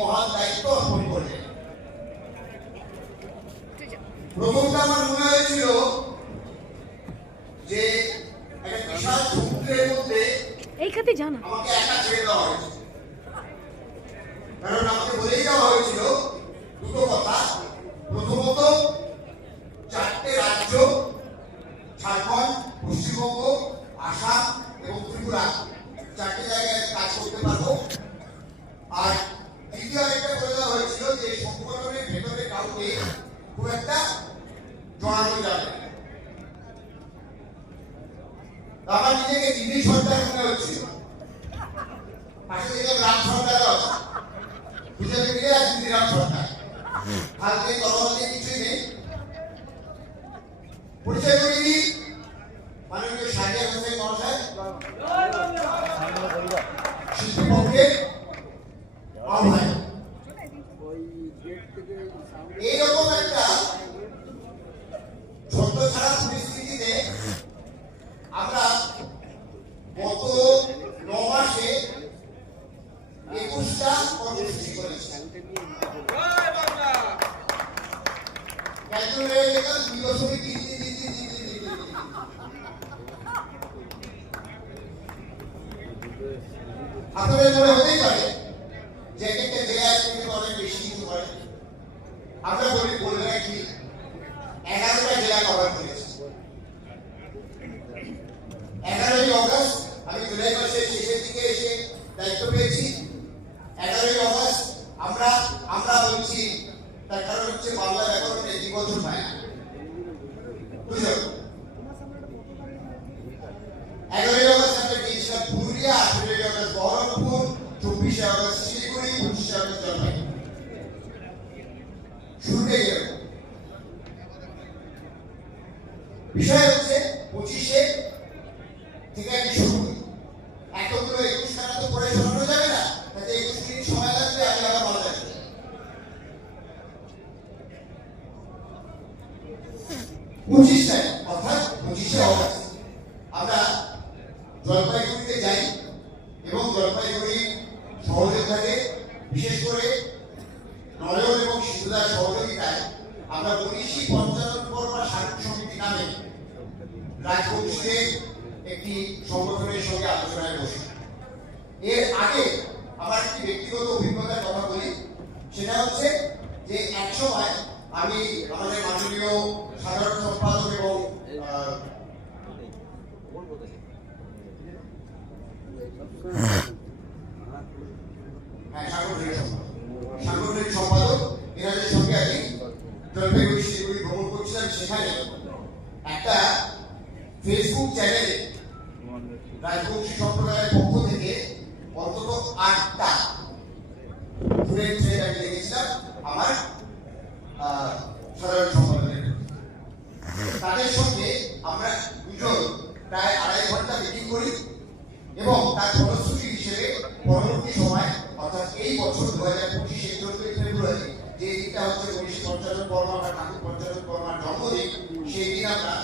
মহান দায়িত্ব অর্পণ করলেন প্রথমটা আমার মনে হয়েছিল যে একটা বিশাল সমুদ্রের মধ্যে এই খাতে জানা আমাকে একা ছেড়ে দেওয়া হয়েছে। কারণ আমাকে বলেই দেওয়া হয়েছিল দুটো কথা। প্রথমত চারটে রাজ্য ঝাড়খণ্ড পশ্চিমবঙ্গ আসাম এবং ত্রিপুরা চারটে Ok? যে এক একটা কিন্তু অনেক বেশি কিছু করে আমরা বলি বলে রাখি এগারোটা জেলা কভার করেছি। এগারোই অগস্ট, আমি জুলাই মাসের শেষের দিকে এসে দায়িত্ব পেয়েছি। এগারোই অগস্ট, আমরা আমরা বলছি, তার কারণ হচ্ছে বাংলা ব্যাকরণে দ্বিবচন হয় না। বুঝলো এগারোই অগস্ট, আমরা গিয়েছিলাম পুরুলিয়া, আঠেরোই অগস্ট বহরমপুর চব্বিশে আগস্ট শিলিগুড়ি পঁচিশে আগস্ট জলপাইগুড়ি শুরুটাই বিষয় এবং সহযোগিতায় আমরা উনিশি পঞ্চানন পর্বা সাহিত্য সমিতি নামে রাজবংশীদের একটি সংগঠনের সঙ্গে আলোচনায় বসি। এর আগে আমার একটি ব্যক্তিগত অভিজ্ঞতার কথা বলি, সেটা হচ্ছে যে এক আমি আমাদের মাননীয় সাধারণ সম্পাদক এবং হ্যাঁ সাংগঠনিক সম্পাদক সাংগঠনিক সম্পাদক এনাদের সঙ্গে আমি ফেসবুক চ্যানেলে রাজবংশী অন্তত আটটা ফুলের সম্পাদকের তাদের সঙ্গে আমরা দুজন প্রায় আড়াই ঘণ্টা মিটিং করি এবং তার ফলশ্রুতি হিসেবে পরবর্তী সময়, অর্থাৎ এই বছর দু হাজার পঁচিশে চোদ্দই ফেব্রুয়ারি যে দিনটা হচ্ছে উনিশ পঞ্চান্ন বর্মা বা ঠাকুর পঞ্চান্ন বর্মার জন্মদিন সেই দিন আমরা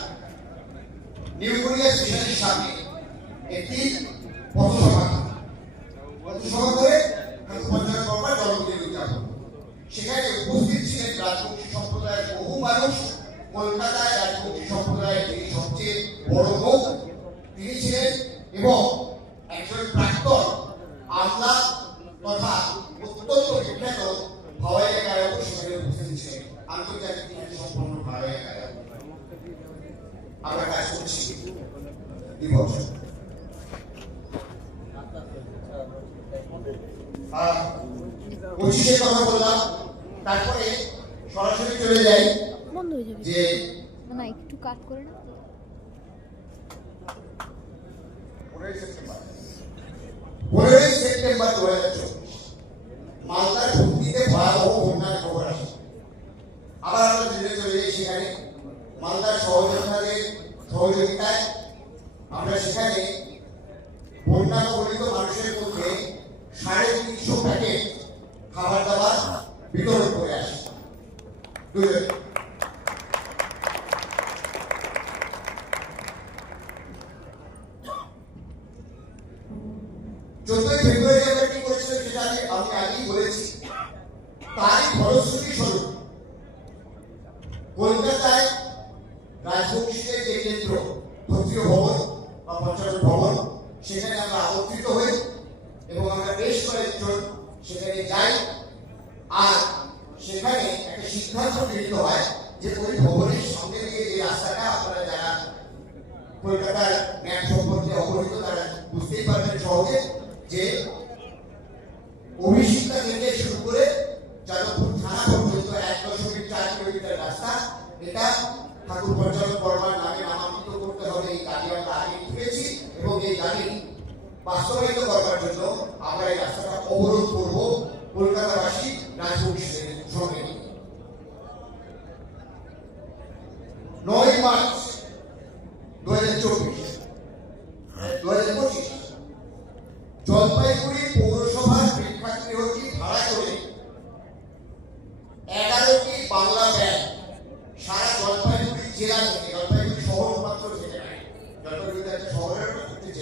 নিউ স্টেশনের সামনে একটি পথসভা পথসভা করে ঠাকুর পঞ্চান্ন বর্মার জন্মদিন উদযাপন সেখানে উপস্থিত ছিলেন রাজবংশী সম্প্রদায়ের বহু মানুষ। কলকাতায় রাজবংশী সম্প্রদায়ের যিনি সবচেয়ে বড় মুখ তিনি ছিলেন এবং একজন প্রাক্তন আমলা তথা অত্যন্ত বিখ্যাত ভাওয়াইয়া গায়ক সেখানে উপস্থিত ছিলেন আন্তর্জাতিক খ্যাতি সম্পন্ন ভাওয়াইয়া গায়ক আমরা কাজ করছি। বছর পঁচিশের কথা বললাম তারপরে সরাসরি চলে যাই যে না একটু কাট করে না পনেরোই সেপ্টেম্বর। দু হাজার চব্বিশ মালদার হুগলিতে ভয়াবহ বন্যার খবর আসে আবার আমরা ধীরে চলে যাই সেখানে মালদার সহযোগিতাদের সহযোগিতায় আমরা সেখানে বন্যা কবলিত মানুষের মধ্যে সাড়ে তিনশো প্যাকেট খাবার দাবার বিতরণ করে আসি দুজন চোদ্দই ফেব্রুয়ারি আমরা কি করেছিলাম সেটা আমি আমি আগেই বলেছি তারই ফলশ্রুতি স্বরূপ কলকাতায় রাজবংশীদের যে কেন্দ্র ক্ষত্রিয় ভবন বা পঞ্চায়েত ভবন, সেখানে আমরা একত্রিত হই এবং আমরা বেশ কয়েকজন সেখানে যাই। আর সেখানে একটা সিদ্ধান্ত গৃহীত হয় যে ওই ভবনের সামনে দিয়ে যে রাস্তাটা আপনারা যারা কলকাতার ম্যাপ সম্পর্কে অবহিত, তারা বুঝতেই পারবেন সহজে যে অভিষিক্তা থেকে শুরু করে যাদবপুর থানা পর্যন্ত এক দশমিক চার কিলোমিটার রাস্তা। এটা ঠাকুর পঞ্চায়েত বর্মার নামে নামাঙ্কিত করতে হবে এই গাড়ি আমরা আগে তুলেছি এবং এই গাড়ি বাস্তবায়িত করবার জন্য আমরা এই রাস্তাটা অবরোধ করব কলকাতাবাসী রাজবংশীদের সঙ্গে। নয় মার্চ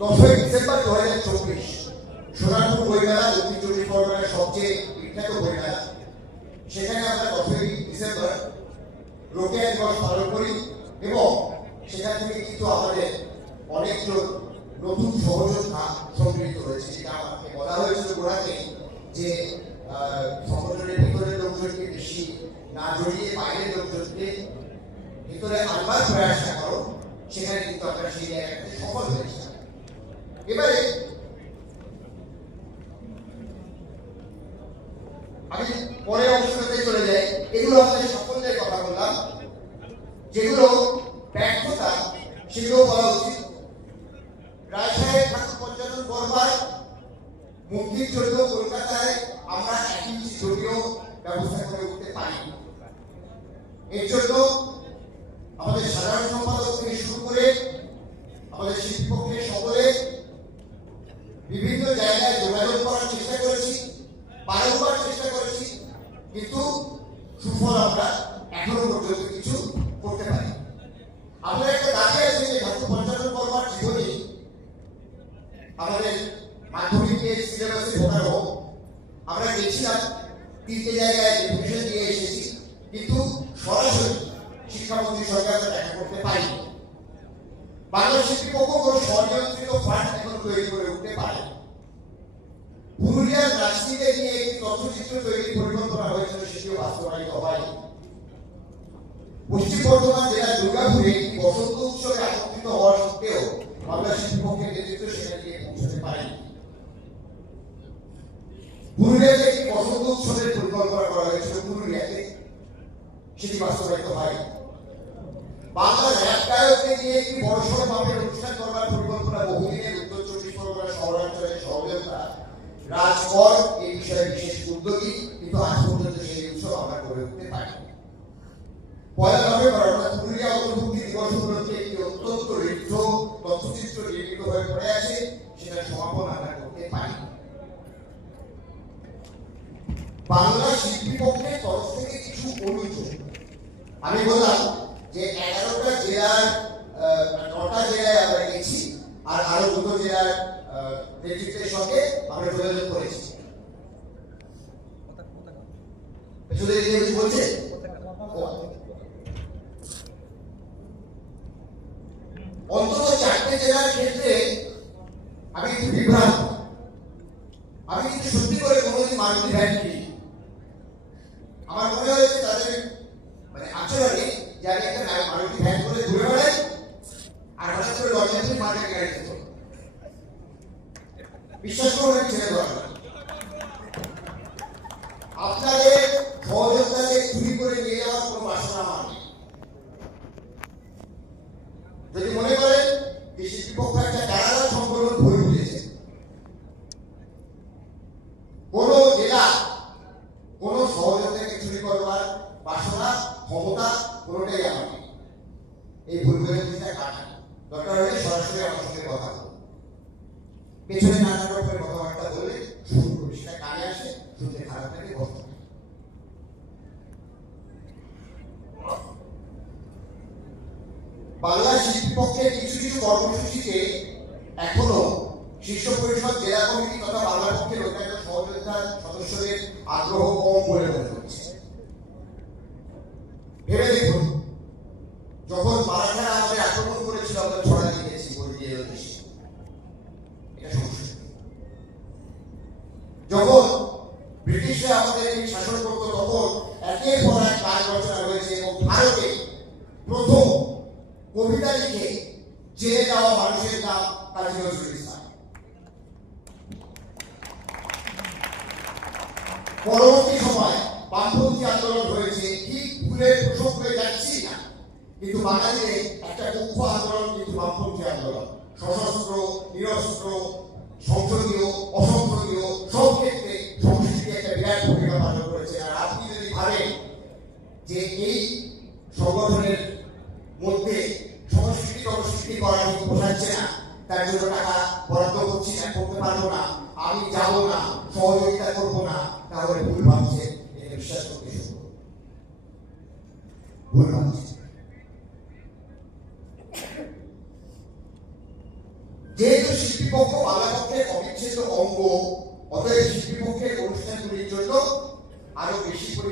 দশই ডিসেম্বর দু হাজার চব্বিশ, সোনারপুর বইমেলা দক্ষিণ চব্বিশ পরগনার সবচেয়ে বিখ্যাত বইমেলা। সেখানে আমরা দশই ডিসেম্বর রোকেয়া দিবস পালন করি এবং সেখান থেকে কিন্তু আমাদের অনেকজন নতুন সহযোদ্ধা সম্মিলিত হয়েছে। যেটা আমাকে বলা হয়েছিল গোড়াতে যে সংগঠনের ভিতরের লোকজনকে বেশি না জড়িয়ে বাইরের লোকজনকে ভিতরে আনবার প্রয়াসটা করো, সেখানে কিন্তু আমরা সেই জায়গাটাতে সফল হয়েছিলাম এবারে আমি চলে যাই। এগুলো আমাদের কথা বললাম। যেগুলো ব্যর্থতা, সেগুলো বলা উচিত। ঠাকুর মুক্তির জন্য কলকাতায় আমরা ব্যবস্থা করে উঠতে পারি। এর জন্য আমাদের সাধারণ সম্পাদক থেকে শুরু করে আমাদের বিভিন্ন জায়গায় যোগাযোগ করার চেষ্টা করেছি বারংবার চেষ্টা করেছি, কিন্তু সুফল আমরা এখনও পর্যন্ত কিছু করতে পারি আমাদের একটা দাবি আছে যে ঠাকুর পঞ্চানন বর্মার জীবনী আমাদের মাধ্যমিকের সিলেবাসে ঢোকানো হোক, আমরা গেছিলাম, তিনটে জায়গায় ডেপুটেশন দিয়ে এসেছি, কিন্তু সরাসরি শিক্ষামন্ত্রীর সঙ্গে আমরা দেখা করতে পারিনি। বাংলা শিল্পপক্ষ কোনো স্বনিয়ন্ত্রিত ফান্ড এখন তৈরি করে পারে পুরুলিয়ার রাজনীতিতে নিয়ে একটি তথ্যচিত্র তৈরির পরিকল্পনা হয়েছিল সেটিও বাস্তবায়িত হয়নি। পশ্চিম বর্ধমান জেলার দুর্গাপুরে বসন্ত উৎসবে একত্রিত হওয়া সত্ত্বেও বাংলা শিল্পপক্ষের নেতৃত্ব সেখানে গিয়ে পৌঁছতে পারেনি। পুরুলিয়াতে একটি বসন্ত উৎসবের পরিকল্পনা করা হয়েছিল পুরুলিয়াতে। সেটি বাস্তবায়িত হয়নি। বাংলা গায়কদের নিয়ে একটি বড়সড় মাপের অনুষ্ঠান করবার পরিকল্পনা বহুদিনের উত্তর চব্বিশ পরগনা শহরাঞ্চলের সহযোগিতা রাজকর এই বিষয়ে বিশেষ উদ্যোগী কিন্তু আজ পর্যন্ত সেই উৎসব আমরা করে উঠতে পারি পয়লা নভেম্বর অর্থাৎ পুরুলিয়া অন্তর্ভুক্তি দিবস উপলক্ষে একটি অত্যন্ত ঋদ্ধ তথ্যচিত্র নির্মিত হয়ে পড়ে আছে সেটা সমাপন আমরা করতে পারি। বাংলা শিল্পী পক্ষের তরফ থেকে কিছু অনুযোগ আমি বললাম যে এগারোটা জেলার নটা জেলায় আমরা গেছি আর আরও দুটো জেলার নেতৃত্বের সঙ্গে আমরা যোগাযোগ করেছি। পেছনে বলছে? অন্তত চারটে জেলার ক্ষেত্রে আমি একটু বিভ্রান্ত আমি কিন্তু সত্যি করে কোনোদিন মারুতি ভ্যান কিনি আমার মনে হয়েছে তাদের মানে আচরণে যে আমি একটা মা- মারুতি ভ্যান করে ঘুরে বেড়াই আর হঠাৎ করে দরজা থেকে মার্কেট গাড়ি যেত বিশ্বাস করুন আমি ছেড়ে দেওয়া না। আপনাদের সহযোগিতাকে চুরি করে নিয়ে যাওয়ার কোনো বাসনা আমার নেই যদি মনে করেন যে শিল্পপক্ষ একটা দালাল সংগঠন ভুল বুঝেছে আমাকে এই ভুল বোঝাবুঝিটা কাটা দরকার হলে সরাসরি আমার সঙ্গে কথা বলুন পেছনে নানা রকমের কথাবার্তা বললে শুরু কানে আসে শুনতে খারাপ লাগে কষ্ট বাংলা শিল্পী পক্ষের কিছু কিছু কর্মসূচিতে এখনও শীর্ষ পরিষদ, জেলা কমিটি তথা বাংলা পক্ষের অন্যান্য সহযোগিতার সদস্যদের আগ্রহ কম বলে মনে হচ্ছে। ভেবে দেখুন আমাদের শাসন করতো তখন একের পর এক কাজ রচনা হয়েছে এবং ভারতে প্রথম কবিতা লিখে জেলে যাওয়া মানুষের নাম কাজী নজরুল ইসলাম। পরবর্তী সময় বামপন্থী আন্দোলন হয়েছে। কি ভুলের প্রসঙ্গ যাচ্ছি না, কিন্তু বাঙালির একটা মুখ্য আন্দোলন কিন্তু বামপন্থী আন্দোলন। সশস্ত্র, নিরস্ত্র, সংসদীয়, অসংসদীয় সব ক্ষেত্রে ভূমিকা পালন করেছে আর আপনি যদি ভাবেন যে এই সংগঠনের মধ্যে সংস্কৃতি সংস্কৃতি করা বোঝাচ্ছে না তার জন্য টাকা বরাদ্দ করছি না করতে পারব না আমি যাব না সহযোগিতা করব না তাহলে ভুল ভাবছে এটা বিশ্বাস করতে শুরু ভুল ভাবছে যেহেতু শিল্পীপক্ষ বাংলা পক্ষের অবিচ্ছেদ্য অঙ্গ, অতএব আরও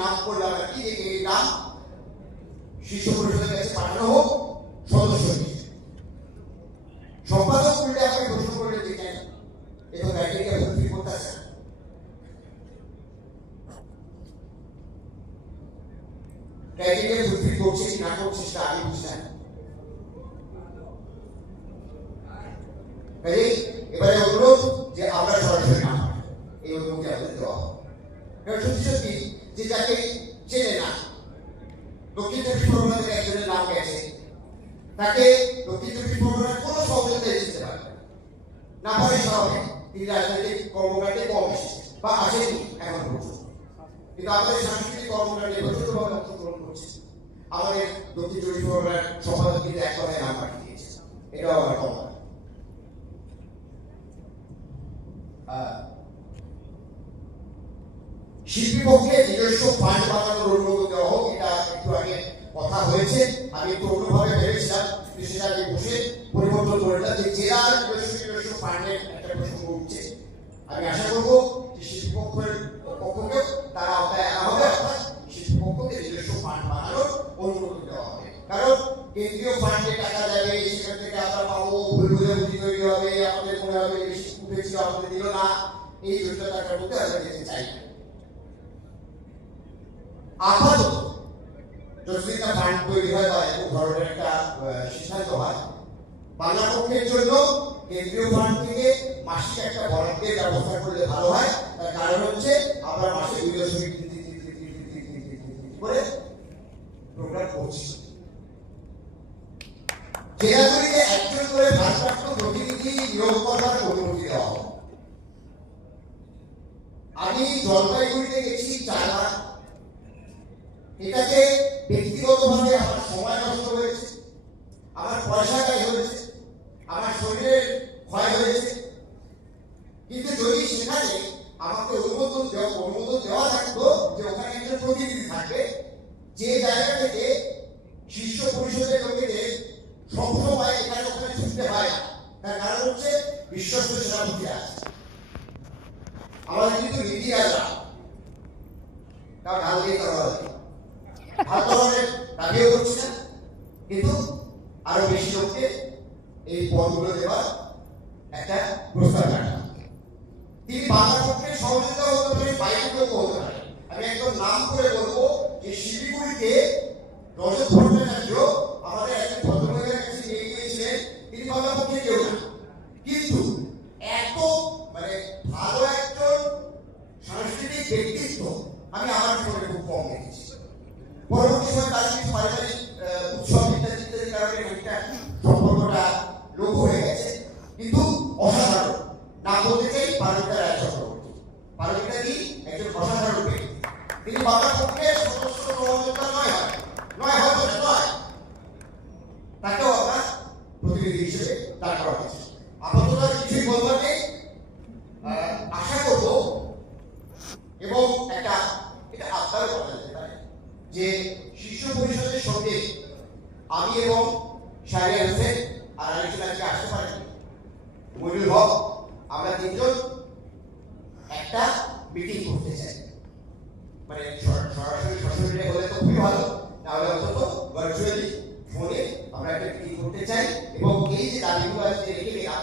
নাম করলাম আর কি যে এই নাম শীর্ষ পরিষদের কাছে পাঠানো হোক, সদস্য সম্পাদক উল্টে আমাকে প্রশ্ন করলেন যে কেন? এ তো ক্রাইটেরিয়া ফুলফিল করতেছে না। ক্রাইটেরিয়া ফুলফিল করছে কি না করছে সেটা আমি বুঝি না। এবারে অনুরোধ যে আমরা সরাসরি পাঠাই। এই অনুমতি আমাদের দেওয়া সত্যি সত্যি যে চেনে না দক্ষিণ চব্বিশ পরগনা থেকে একজনের নাম গেছে। তাকে দক্ষিণ চব্বিশ পরগনার কোনো সহযোগিতা দিতে পারে না। পারে স্বাভাবিক তিনি রাজনৈতিক কর্মকাণ্ডে কম বা আসেনি এখন পর্যন্ত। কিন্তু আমাদের সাংস্কৃতিক কর্মকাণ্ডে প্রচুরভাবে অংশগ্রহণ করছে। আমাদের দক্ষিণ চব্বিশ পরগনার সম্পাদক কিন্তু এক কথায় নাম পাঠিয়ে দিয়েছে। এটাও আমার কথা আহ, শিল্পী পক্ষে নিজস্ব ফান্ড বানানোর অনুমোদন দেওয়া হোক এটা একটু আগে কথা হয়েছে। আমি একটু অন্যভাবে ভেবেছিলাম কিন্তু সেটা আমি বসে পরিবর্তন করে দিলাম যে জেলার নিজস্ব নিজস্ব ফান্ডের একটা প্রসঙ্গ উঠছে। আমি আশা করব যে শিল্পী আপাতত যদি একটা ফান্ড তৈরি হয় বা এরকম ধরনের একটা সিদ্ধান্ত হয় বাংলা পক্ষের জন্য কেন্দ্রীয় ফান্ড থেকে মাসিক একটা বরাদ্দের ব্যবস্থা করলে ভালো হয় তার কারণ হচ্ছে আমরা মাসে দুই দশমিক করে প্রোগ্রাম করছি জেলাগুলিকে একজন করে ভারপ্রাপ্ত প্রতিনিধি নিয়োগ করার অনুমতি দেওয়া আমি জলপাইগুড়িতে গেছি চারা এটাতে ব্যক্তিগতভাবে আমার সময় নষ্ট হয়েছে, আমার পয়সা ব্যয় হয়েছে, আমার শরীরের ক্ষয় হয়েছে। কিন্তু যদি সেখানে আমাকে অনুমোদন দেওয়া অনুমোদন দেওয়া থাকতো যে ওখানে একজন প্রতিনিধি থাকবে, যে জায়গা থেকে শীর্ষ পরিষদের লোকেদের সবসময় এখানে ওখানে ছুটতে হয় না। তার কারণ হচ্ছে বিশ্বস্ত সেনাপতি আছে আমাদের কিন্তু নীতি রাজা তাও ঢাল দিয়ে করা হয় ভালো ধরনের দাবিও করছি না কিন্তু আরও বেশি লোককে এই পদগুলো দেওয়ার একটা প্রস্তাব রাখা তিনি বাংলা পক্ষের সহযোগিতা হতে পারে হতে পারে। আমি একদম নাম করে বলব যে শিলিগুড়িতে রজত ভট্টাচার্য আমাদের একজন ভদ্রমহিলার কাছে নিয়ে গিয়েছিলেন তিনি বাংলা পক্ষে কেউ না কিন্তু এত মানে ভালো একজন সাংস্কৃতিক ব্যক্তিত্ব আমি আমার জীবনে খুব কম দেখেছি পরবর্তী সময় তার কিছু পারিবারিক আহ, উৎসব ইত্যাদি ইত্যাদির কারণে একটা সম্পর্কটা লোক হয়ে গেছে। কিন্তু অসাধারণ। না বলতে চাই পারমিতা রায় চক্রবর্তী। পারবিতা কি একজন অসাধারণ ব্যক্তি। তিনি বাংলা পক্ষের সদস্য সহযোগিতা নয় হয় নয় হয়তো না, নয় তাকেও আমরা প্রতিনিধি হিসেবে দাঁড় করা হয়েছে আপাতত আর কিছুই বলবার নেই আহ, আশা করব এবং একটা এটা আপনারও বলা যেতে পারে যে শিশু পরিষদের সঙ্গে আমি এবং শাহরিয়ার আর আরেকজন আজকে আসতে পারেন। মনির হক, আমরা তিনজন একটা মিটিং করতে চাই। মানে সরাসরি সরাসরি হলে তো খুবই ভালো। তাহলে অন্তত ভার্চুয়ালি ফোনে আমরা একটা মিটিং করতে চাই এবং এই যে দাবিগুলো আজকে রেখে গেলাম